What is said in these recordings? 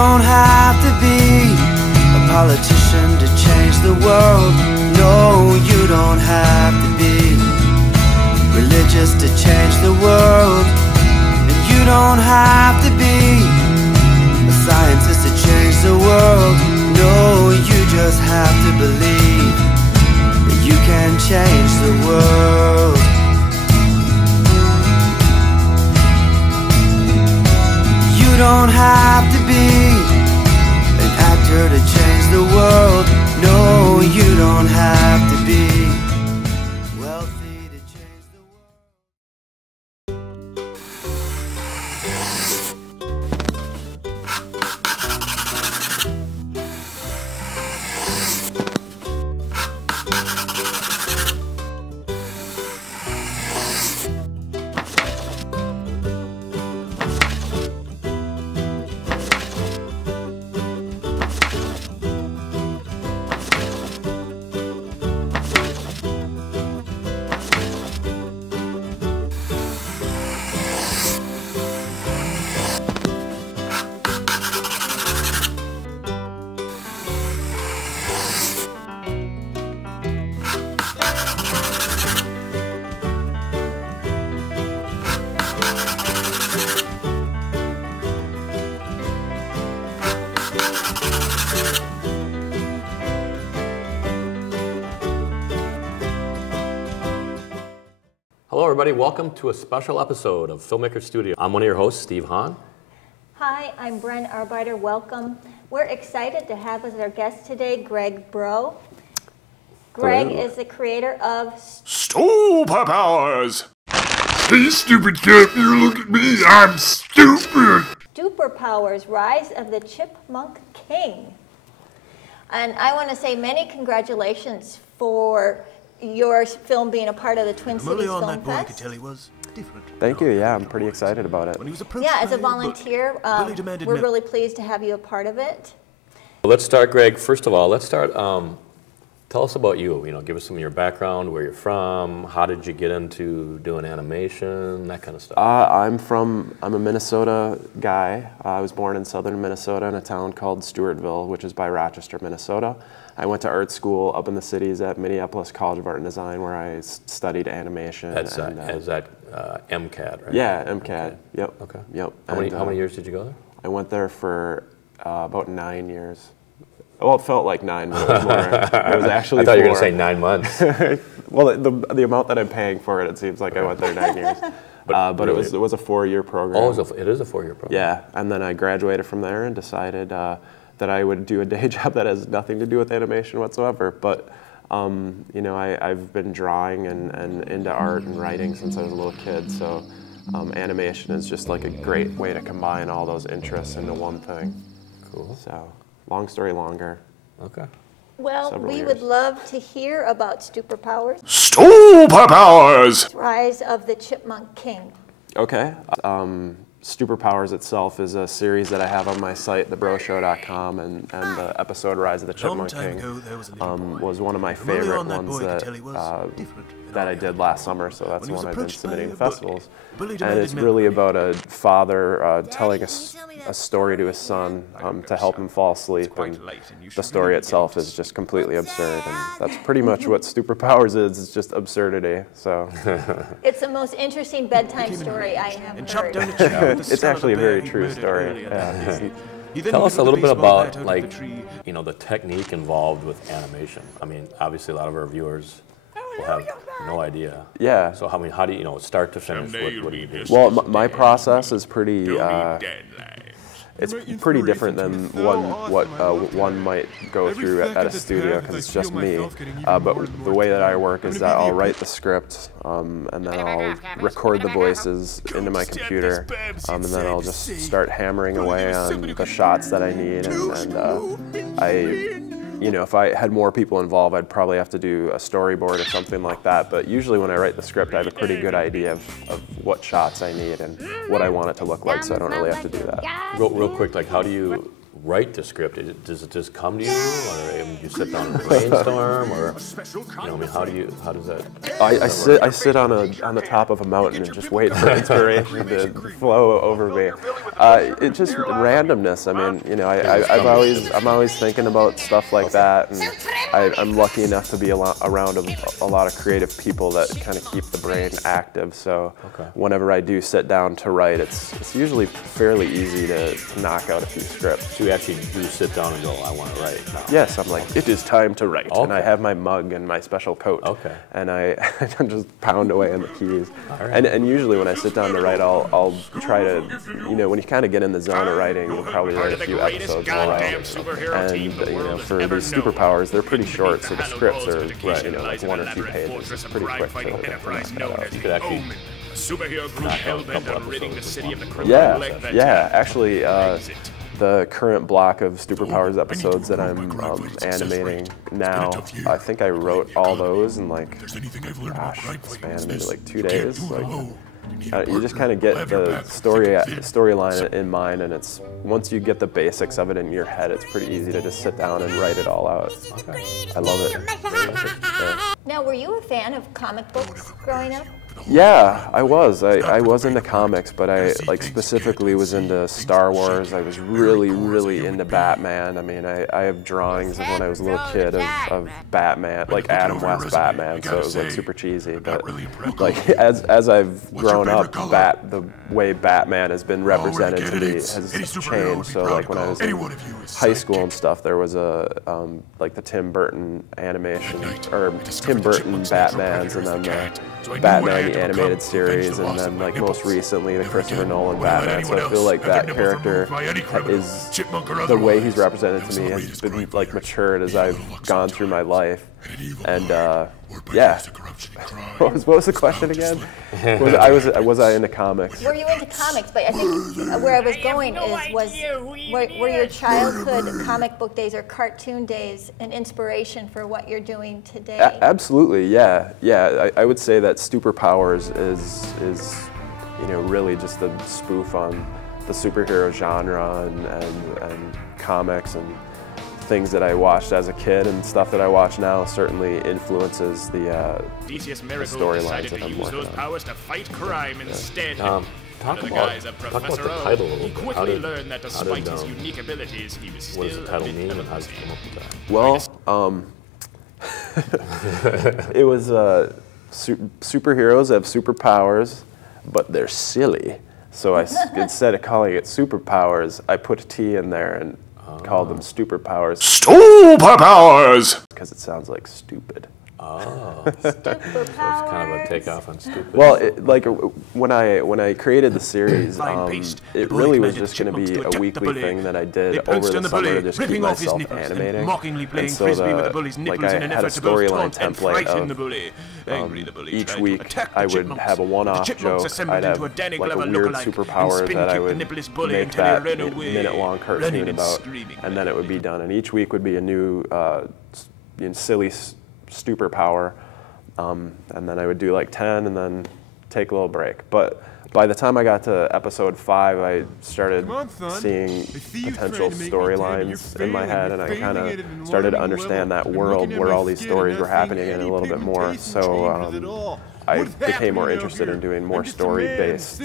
don't have to be a politician to change the world. No, you don't have to be religious to change the world. And you don't have to be a scientist to change the world. No, you just have to believe that you can change the world. You don't have to be an actor to change the world. No, you don't have to be wealthy to change the Hello everybody, welcome to a special episode of Filmmakers Studio. I'm one of your hosts, Steve Hahn. Hi, I'm Bren Arbeiter, welcome. We're excited to have as our guest today, Greg Bro. Greg is the creator of Superpowers! Hey stupid cat, you look at me, I'm stupid! Superpowers, Rise of the Chipmunk King. And I want to say many congratulations for your film being a part of the Twin Cities Film Fest. I could tell he was different. Thank you, yeah, I'm pretty excited about it. When he was approached Yeah, as a by volunteer, we're really pleased to have you a part of it. Let's start, Greg. First of all, let's start, tell us about you. You know, give us some of your background, where you're from, how did you get into doing animation, that kind of stuff. I'm a Minnesota guy. I was born in southern Minnesota in a town called Stewartville, which is by Rochester, Minnesota. I went to art school up in the cities at Minneapolis College of Art and Design, where I studied animation. Is that MCAD, right? Yeah, MCAD. Okay. Yep. Okay. Yep. How many years did you go there? I went there for about 9 years. Well, it felt like 9, but it was more. It was actually. I thought you were going to 4. say 9 months. Well, the amount that I'm paying for it seems like I went there 9 years. But really? it was a 4-year program. Oh, it is a 4-year program. Yeah, and then I graduated from there and decided that I would do a day job that has nothing to do with animation whatsoever. But you know, I've been drawing and into art and writing since I was a little kid. So animation is just like a great way to combine all those interests into one thing. Cool. So long story longer. Okay. Well, we would love to hear about Superpowers. Superpowers! Rise of the Chipmunk King. Okay. Superpowers itself is a series that I have on my site, thebroshow.com, and the episode Rise of the Chipmunk King was one of my favorite ones that I did last summer, so that's the one I've been submitting to festivals. And it's really about a father telling a story to his son to help him fall asleep, and the story itself is just completely absurd, and that's pretty much what Superpowers is. It's just absurdity. So it's the most interesting bedtime story I have heard. It's actually a very true story. Yeah. Tell us a little bit about, like, you know, the technique involved with animation. I mean, obviously a lot of our viewers will have no idea. Yeah. So how do you know, start to finish, what do you do? Well, my process is pretty, it's pretty different than what one might go through at a studio, because it's just me. But the way that I work is that I'll write the script, and then I'll record the voices into my computer, and then I'll just start hammering away on the shots that I need, and you know, if I had more people involved, I'd probably have to do a storyboard or something like that. But usually when I write the script, I have a pretty good idea of what shots I need and what I want it to look like, so I don't really have to do that. Real quick, like, how do you, write the script? Does it just come to you, or you sit down and brainstorm, or I mean, how does that? I sit on the top of a mountain and just wait for inspiration to flow over me. It's just randomness. I mean, I'm always thinking about stuff like that, and I'm lucky enough to be around a lot of creative people that kind of keep the brain active. So whenever I do sit down to write, it's usually fairly easy to knock out a few scripts. So you actually do sit down and go, I want to write now. Yes, I'm like, it is time to write. And I have my mug and my special coat. And I just pound away on the keys. And usually when I sit down to write, I'll try to, when you kind of get in the zone of writing, you'll probably write a few episodes in a row. And, for these superpowers, they're pretty short, so the scripts are, like 1 or 2 pages. It's pretty quick to knock out. You could actually knock out a couple episodes. Yeah. Actually, the current block of Superpowers episodes that I'm animating now, I think I wrote all those in span of maybe 2 days. You just kind of get the storyline in mind, and it's once you get the basics of it in your head, it's pretty easy to just sit down and write it all out. I love it. Now, were you a fan of comic books growing up? Yeah, I was. I was into comics, but I specifically was into Star Wars. I was really into Batman. I mean, I have drawings of when I was a little kid of Batman, like Adam West Batman, so it was super cheesy. But as I've grown up, the way Batman has been represented to me has changed. So when I was in high school and stuff, there was the Tim Burton animation, or Tim Burton Batmans, and then the Batman the animated series, and then most recently the Christopher Nolan Batman. So I feel like that character is, the way he's represented to me has been matured as I've gone through my life. And yeah. What was the question again? Was I into comics? Were you into comics? But I think where I was going were your childhood comic book days or cartoon days an inspiration for what you're doing today? Absolutely, yeah. I would say that Superpowers is really just a spoof on the superhero genre and comics and things that I watched as a kid and stuff that I watch now certainly influences the storylines that I'm working on. Powers to fight crime instead. Talk about the title a little bit. How did his unique abilities, he was what does the title mean, and how did you come up with that? Well, it was superheroes have superpowers, but they're silly. So instead of calling it Superpowers, I put a T in there and called them Superpowers. Superpowers! Because it sounds like stupid. Oh, so it's kind of a takeoff on stupid. Well, when I created the series, it really was just going to be a weekly thing that I did over the summer to just keep myself animating. And so I had a storyline template of each week I would have a one-off joke. I'd have a weird superpower that I would make that minute-long cartoon about, and then it would be done. And each week would be a new silly superpower, and then I would do 10 and then take a little break. But by the time I got to episode 5, I started seeing potential storylines in my head, and I kind of started to understand that world where all these stories were happening in a little bit more. So I became more interested in doing more story-based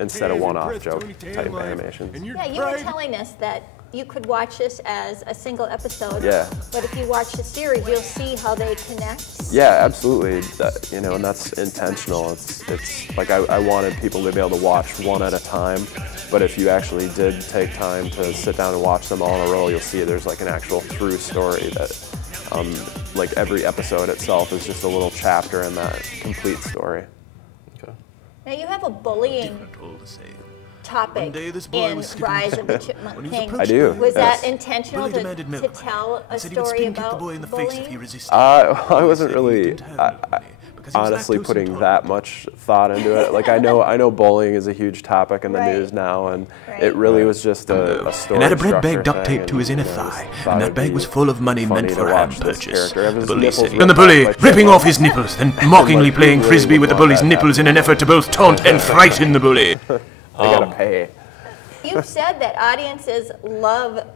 instead of one-off joke type animations. Yeah, you were telling us that you could watch this as a single episode. Yeah. But if you watch the series, you'll see how they connect. Yeah, absolutely. And that's intentional. It's I wanted people to be able to watch one at a time. But if you actually did take time to sit down and watch them all in a row, you'll see there's an actual through story that, every episode itself is just a little chapter in that complete story. Okay. Now you have a bullying topic in Rise of the Chipmunk King. I do. Was that intentional to tell a story about bullying? I wasn't really honestly putting that much thought into it. I know bullying is a huge topic in the news now, and it really was just a story. And had a bread bag duct taped to his inner thigh, and that bag was full of money meant for ham purchase. The bully said, and the bully ripping off his nipples, then mockingly playing frisbee with the bully's nipples in an effort to both taunt and frighten the bully. I gotta pay. You've said that audiences love